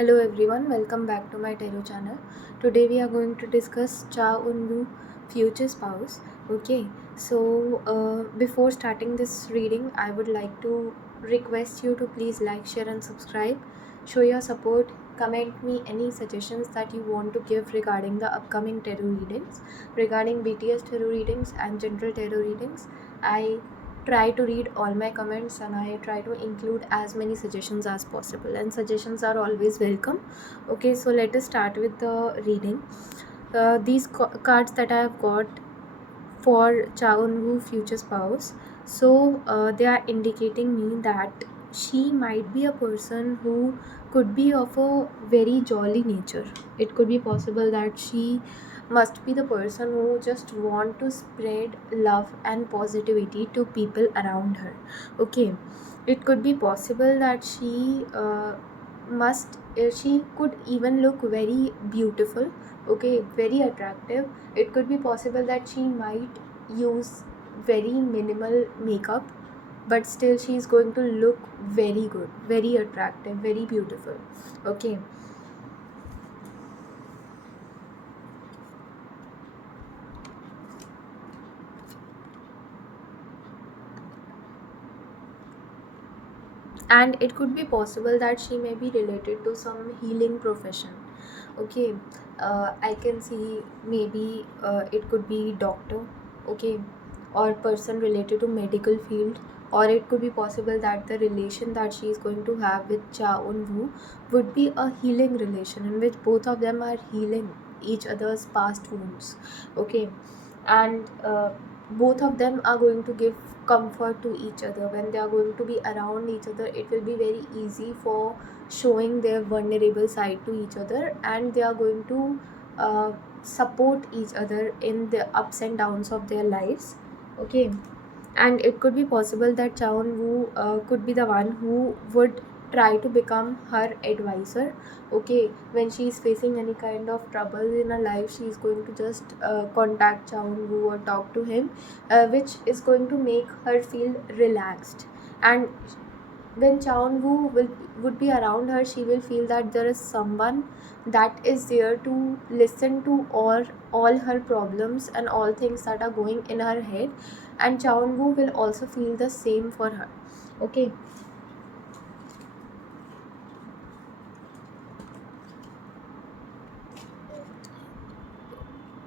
Hello everyone, welcome back to my tarot channel. Today we are going to discuss Cha Eun-woo future spouse. Okay, before starting this reading, I would like to request you to please like, share, and subscribe. Show your support. Comment me any suggestions that you want to give regarding the upcoming tarot readings, regarding BTS tarot readings and general tarot readings. I try to read all my comments and I try to include as many suggestions as possible, and suggestions are always welcome. Okay, so let us start with the reading. These cards that I have got for Cha Eun-woo future spouse, they are indicating me that she might be a person who could be of a very jolly nature. It could be possible that she must be the person who just want to spread love and positivity to people around her. Okay, it could be possible that she could even look very beautiful. Okay, very attractive. It could be possible that she might use very minimal makeup, but still she is going to look very good, very attractive, very beautiful. Okay, and it could be possible that she may be related to some healing profession. Okay, I can see maybe it could be doctor. Okay, or person related to medical field, or it could be possible that the relation that she is going to have with Cha Eun-woo would be a healing relation in which both of them are healing each other's past wounds. Okay, and both of them are going to give comfort to each other. When they are going to be around each other, it will be very easy for showing their vulnerable side to each other, and they are going to support each other in the ups and downs of their lives. Okay, and it could be possible that Chaun Woo could be the one who would try to become her advisor. Okay, when she is facing any kind of trouble in her life, she is going to just contact Chaun Woo or talk to him, which is going to make her feel relaxed. And when Chaun Woo would be around her, she will feel that there is someone that is there to listen to all her problems and all things that are going in her head, and Chaun Woo will also feel the same for her. Okay,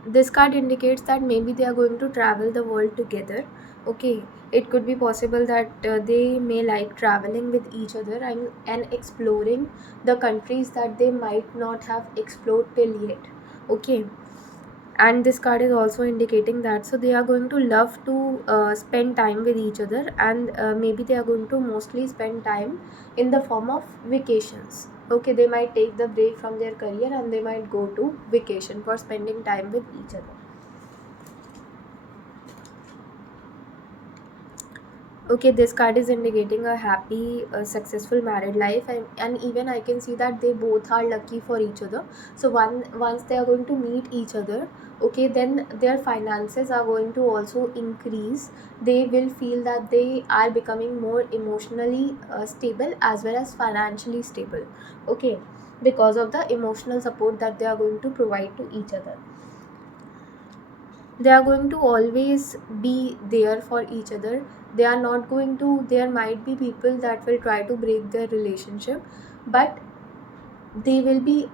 this card indicates that maybe they are going to travel the world together. Okay, it could be possible that they may like traveling with each other and exploring the countries that they might not have explored till yet. Okay, and this card is also indicating that so they are going to love to spend time with each other, and maybe they are going to mostly spend time in the form of vacations. Okay, they might take the break from their career and they might go to vacation for spending time with each other. Okay, this card is indicating a happy successful married life, and even I can see that they both are lucky for each other. So once they are going to meet each other, okay, then their finances are going to also increase. They will feel that they are becoming more emotionally stable as well as financially stable. Okay, because of the emotional support that they are going to provide to each other. They are going to always be there for each other. They are not going to, there might be people that will try to break their relationship, but they will be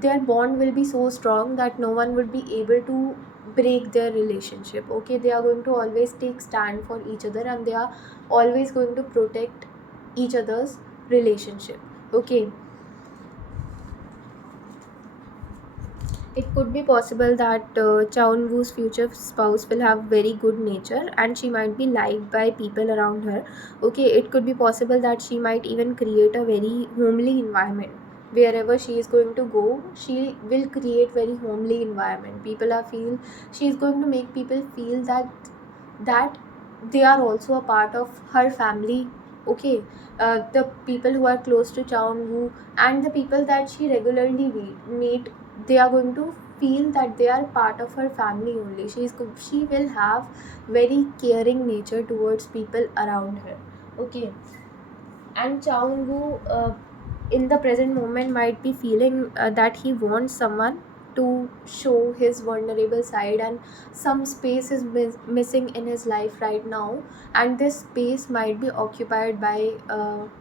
their bond will be so strong that no one would be able to break their relationship. Okay, they are going to always take stand for each other, and they are always going to protect each other's relationship. Okay, it could be possible that Chaun Woo's future spouse will have very good nature and she might be liked by people around her. Okay, it could be possible that she might even create a very homely environment. Wherever she is going to go, she will create very homely environment. People are feel she is going to make people feel that they are also a part of her family. Okay, the people who are close to Chaun Woo and the people that she regularly meet, they are going to feel that they are part of her family only. She will have very caring nature towards people around her. Okay, and Chaun Woo in the present moment might be feeling that he wants someone to show his vulnerable side, and some space is missing in his life right now, and this space might be occupied by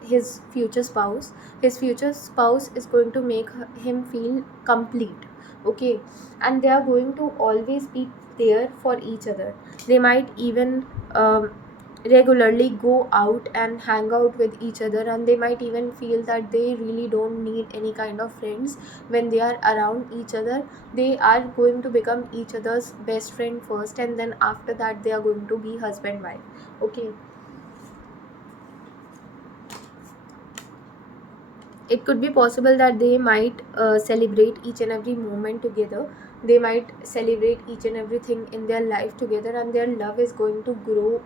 his future spouse. His future spouse is going to make him feel complete. Okay, and they are going to always be there for each other. They might even regularly go out and hang out with each other, and they might even feel that they really don't need any kind of friends when they are around each other. They are going to become each other's best friend first, and then after that they are going to be husband wife. Okay, it could be possible that they might celebrate each and every moment together. They might celebrate each and everything in their life together, and their love is going to grow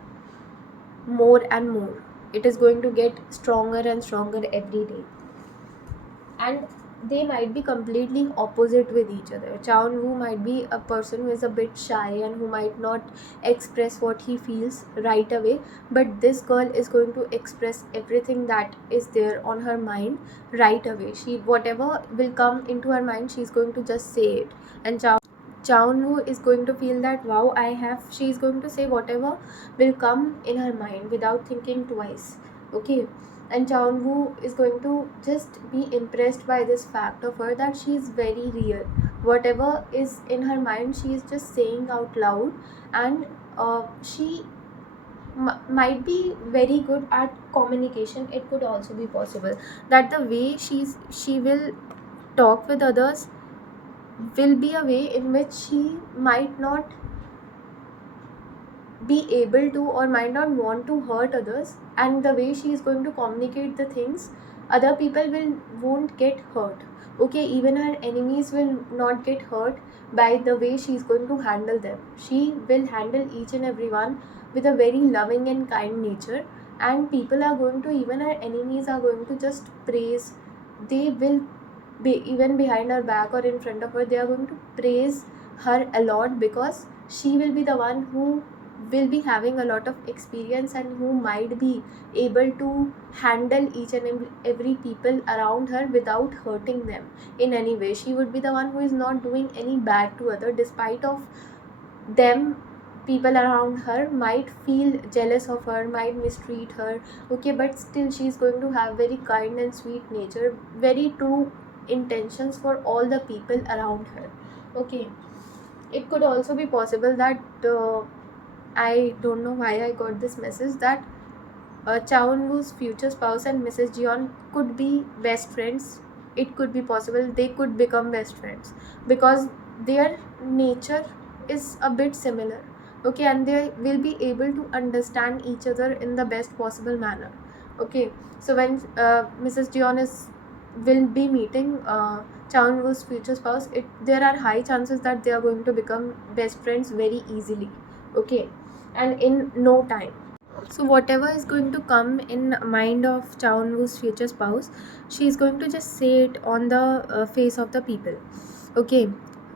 more and more. It is going to get stronger and stronger every day. And they might be completely opposite with each other. Chaun Woo might be a person who is a bit shy and who might not express what he feels right away, but this girl is going to express everything that is there on her mind right away. She, whatever will come into her mind, she's going to just say it. And Chaun Woo is going to feel that wow, she is going to say whatever will come in her mind without thinking twice. Okay, and Chaun Woo is going to just be impressed by this fact of her that she is very real. Whatever is in her mind, she is just saying out loud, and she might be very good at communication. It could also be possible that the way she will talk with others will be a way in which she might not be able to or might not want to hurt others, and the way she is going to communicate the things, other people will won't get hurt. Okay, even her enemies will not get hurt by the way she is going to handle them. She will handle each and everyone with a very loving and kind nature, and people are going to, even her enemies are going to just praise. They will be, even behind her back or in front of her, they are going to praise her a lot, because she will be the one who will be having a lot of experience and who might be able to handle each and every people around her without hurting them in any way. She would be the one who is not doing any bad to other, despite of them. People around her might feel jealous of her, might mistreat her. Okay, but still she is going to have very kind and sweet nature, very true intentions for all the people around her. Okay, it could also be possible that I don't know why I got this message that Chaun Woo's future spouse and Mrs. Jeon could be best friends. It could be possible they could become best friends because their nature is a bit similar. Okay, and they will be able to understand each other in the best possible manner. Okay, so when Mrs. Jeon is will be meeting Chaun Woo's future spouse, there are high chances that they are going to become best friends very easily. Okay, and in no time. So whatever is going to come in mind of Chaun Woo's future spouse, she is going to just say it on the face of the people. Okay,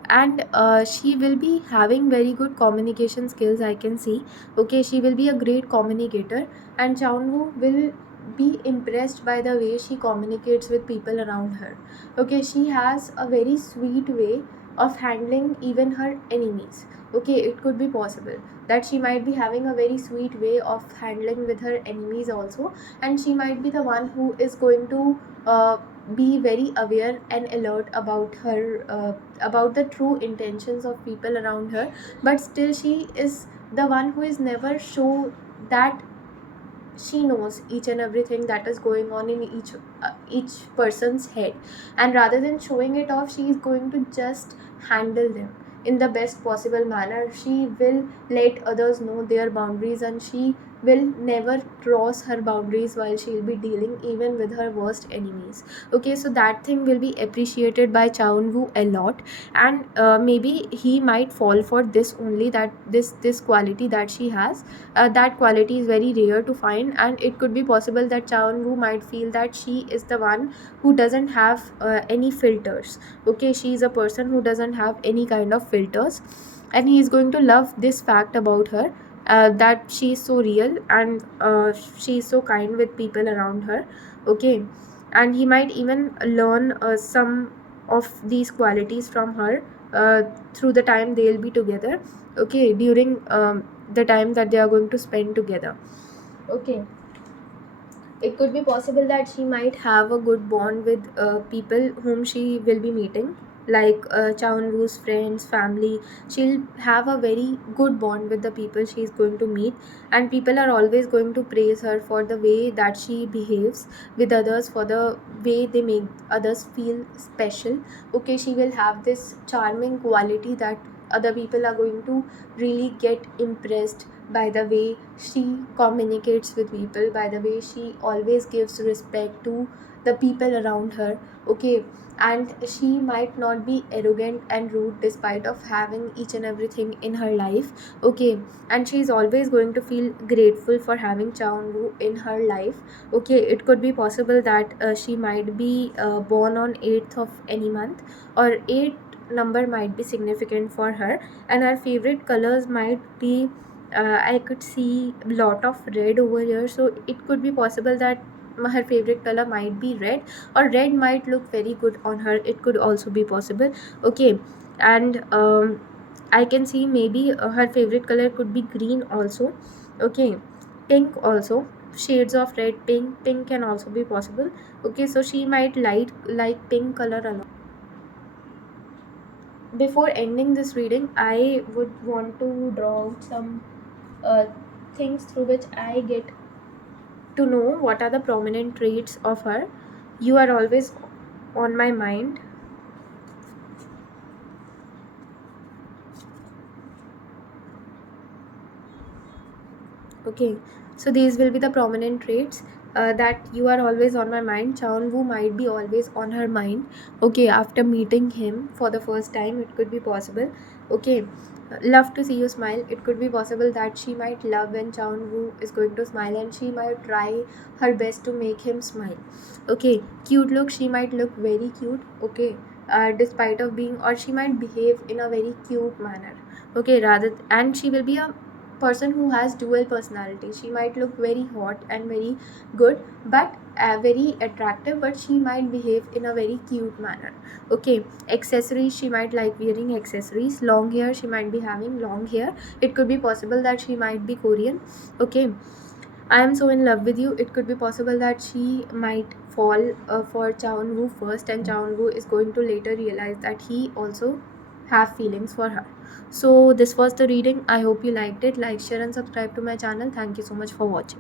and she will be having very good communication skills, I can see. Okay, she will be a great communicator, and Chaun Woo will be impressed by the way she communicates with people around her. Okay, she has a very sweet way of handling even her enemies. Okay, it could be possible that she might be having a very sweet way of handling with her enemies also, and she might be the one who is going to be very aware and alert about her about the true intentions of people around her, but still she is the one who is never show that she knows each and everything that is going on in each person's head, and rather than showing it off, she is going to just handle them in the best possible manner. She will let others know their boundaries, and she will never cross her boundaries while she will be dealing even with her worst enemies. Okay, so that thing will be appreciated by Chaun Woo a lot, and maybe he might fall for this only, that this quality that she has. That quality is very rare to find, and it could be possible that Chaun Woo might feel that she is the one who doesn't have any filters. Okay, she is a person who doesn't have any kind of filters, and he is going to love this fact about her, that she is so real, and she is so kind with people around her. Okay, and he might even learn some of these qualities from her uh, through the time they'll be together, okay, during the time that they are going to spend together. Okay, it could be possible that she might have a good bond with people whom she will be meeting, like Chaun Woo's friends, family. She'll have a very good bond with the people she's going to meet, and people are always going to praise her for the way that she behaves with others, for the way they make others feel special. Okay, she will have this charming quality that other people are going to really get impressed by the way she communicates with people, by the way she always gives respect to the people around her. Okay, and she might not be arrogant and rude despite of having each and everything in her life. Okay, and she is always going to feel grateful for having Chaun Woo in her life. Okay, it could be possible that she might be born on 8th of any month, or 8 number might be significant for her, and her favorite colors might be I could see a lot of red over here, so it could be possible that her favorite color might be red, or red might look very good on her. It could also be possible. Okay, and I can see maybe her favorite color could be green also. Okay, pink also, shades of red, pink can also be possible. Okay, so she might like pink color a lot. Before ending this reading, I would want to draw out some uh, things through which I get to know what are the prominent traits of her. You are always on my mind. Okay, so these will be the prominent traits that you are always on my mind. Chaun Woo might be always on her mind. Okay, after meeting him for the first time, it could be possible. Okay, love to see you smile. It could be possible that she might love when Chaun Woo is going to smile, and she might try her best to make him smile. Okay, cute look. She might look very cute. Okay, despite of being, or she might behave in a very cute manner. Okay, and she will be a person who has dual personality. She might look very hot and very good, but very attractive, but she might behave in a very cute manner. Okay, accessories, she might like wearing accessories. Long hair, she might be having long hair. It could be possible that she might be Korean. Okay, I am so in love with you. It could be possible that she might fall for Chaun Woo first, and Chaun Woo is going to later realize that he also have feelings for her. So this was the reading. I hope you liked it. Like, share and subscribe to my channel. Thank you so much for watching.